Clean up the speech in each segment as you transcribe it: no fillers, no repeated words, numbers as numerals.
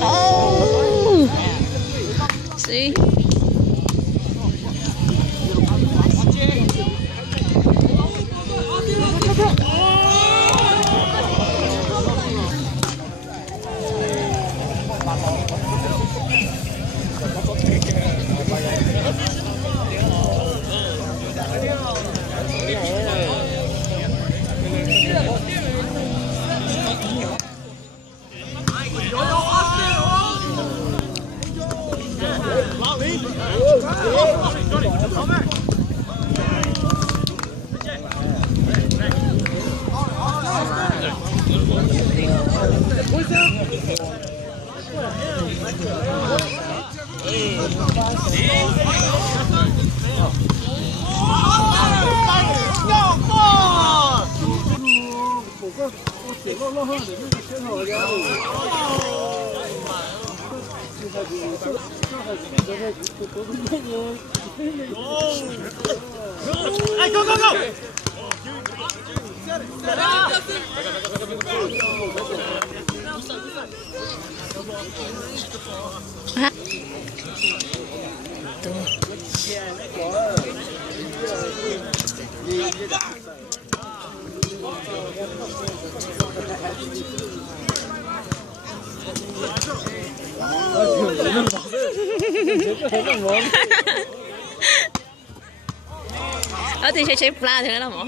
Oh! See? Hey, go, go, go! Thì sẽ pla thì nó là một.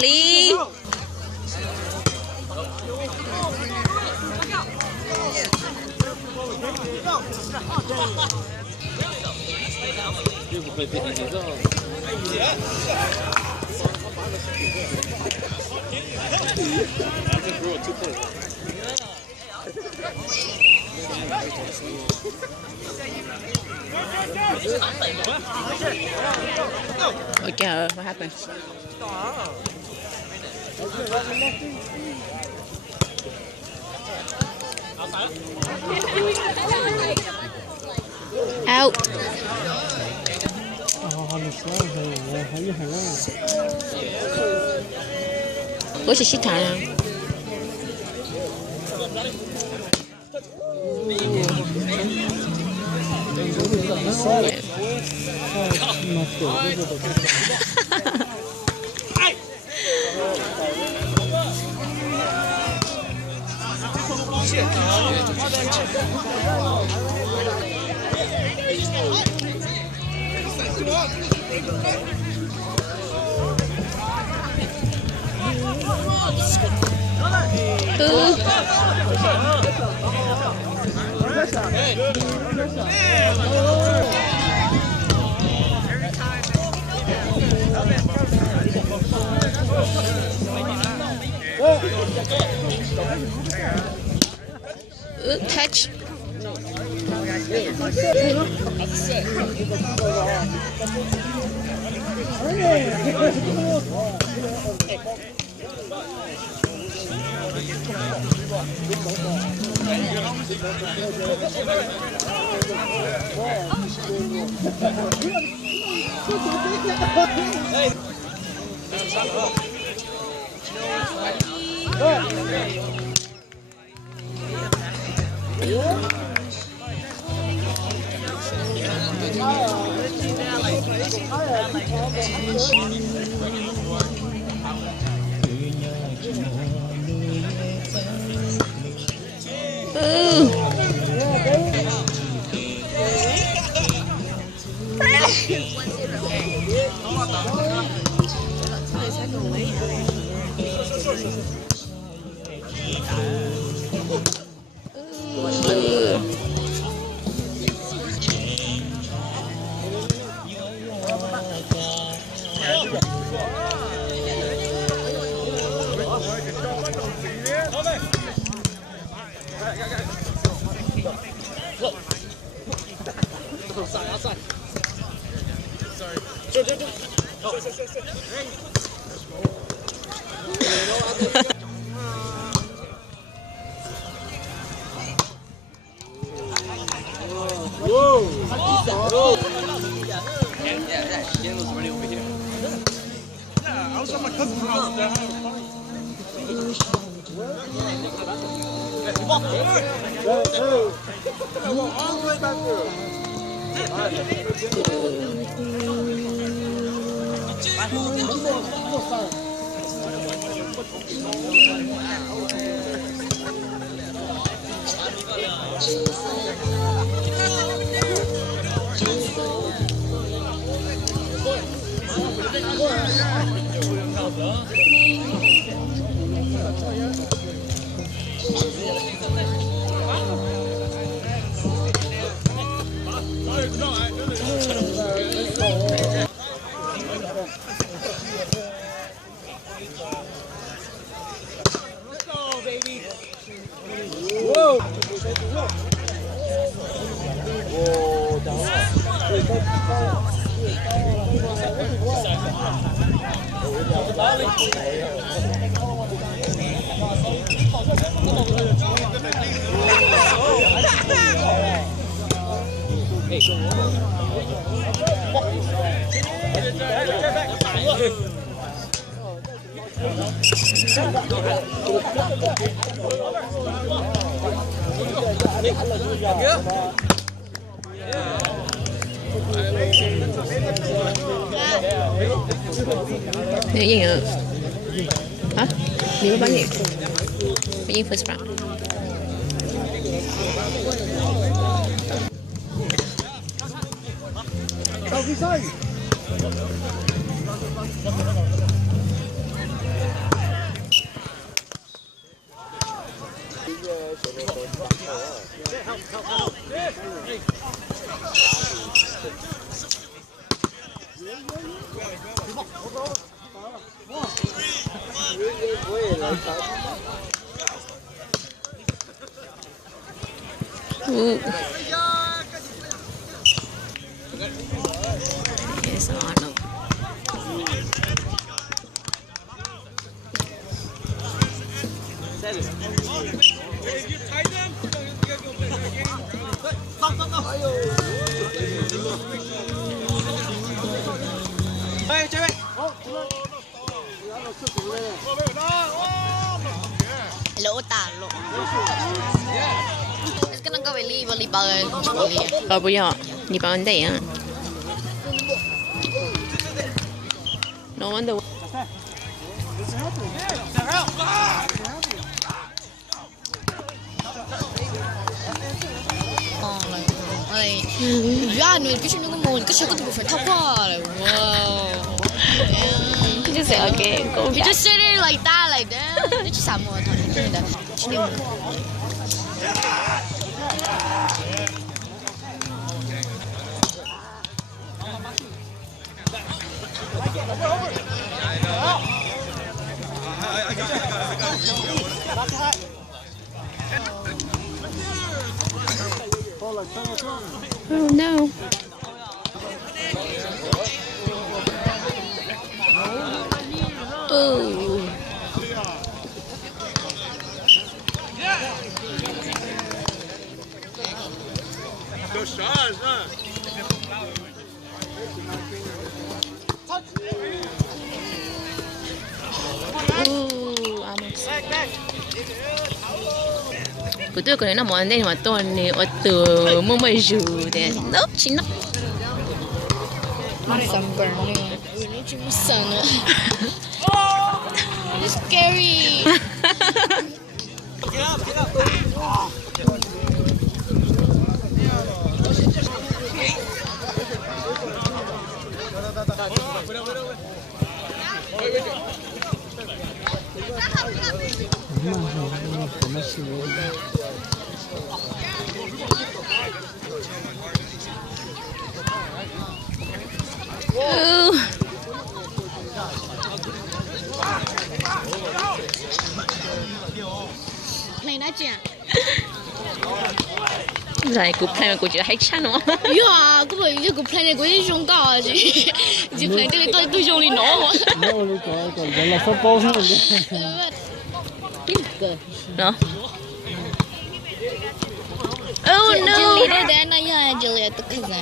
Lý. Ôi trời ơi, what happened? Out. Ủa chị xích thả nào? Touch. I was at my cousin's house. They're having a party. All the way back Nếu gì nữa? Hả? Đi có bao nhiêu? Bao nhiêu first round? Yes, Arnold. Lỗ tàn lộ. It's gonna go with volleyball. 不要，你帮我带呀。No wonder. Ja, nu cái chuyện nó có một cái chuyện có thể phải thắp qua rồi. Wow. You just say okay, go You back. just sit there like that. Nó chỉ xả một thôi. Chỉ điều. Oh no. Oh. Go stars, huh? Oh, almost. Của tôi có thể nằm ở đây mà tôi này ở từ mua mấy dù để nấp chín nấp. Sunburn. Nó chỉ muốn sợ nữa. It's scary. Get up. Play 那件。Rồi cục này của chị hay chán không? Ya, cái này cái plan này cái gì cả chứ? Cái plan tôi dùng đi nó mà. Còn là football nữa. Đó. Oh no. Julia đây này ya, Julia tôi cái gì?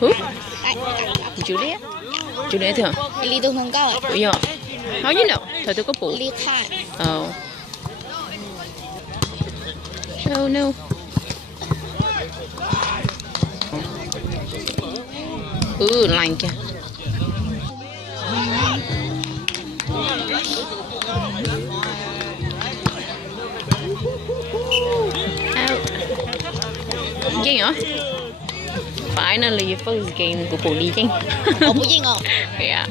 Who? Julia? Julia thế hả? Julia tôi không có. Yeah. How you know? Thời tôi có phụ. Julia khai. Oh. Oh no. Lạnh kìa. Out. Game hả? Finally first game của phụ đi chăng? Ủa phụ gì ngọ? Yeah.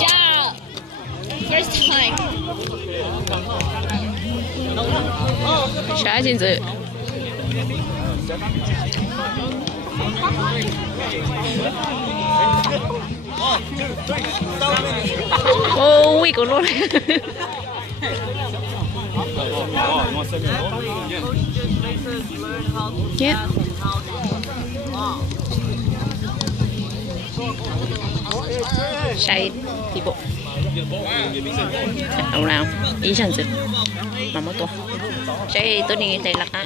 Cha. First time.啥镜子？Oh, we go luôn. Yeah. Sai thì bộ. Đâu nào? Ý chẳng gì. Mà mất tôi. Sai tôi đi đây là cá.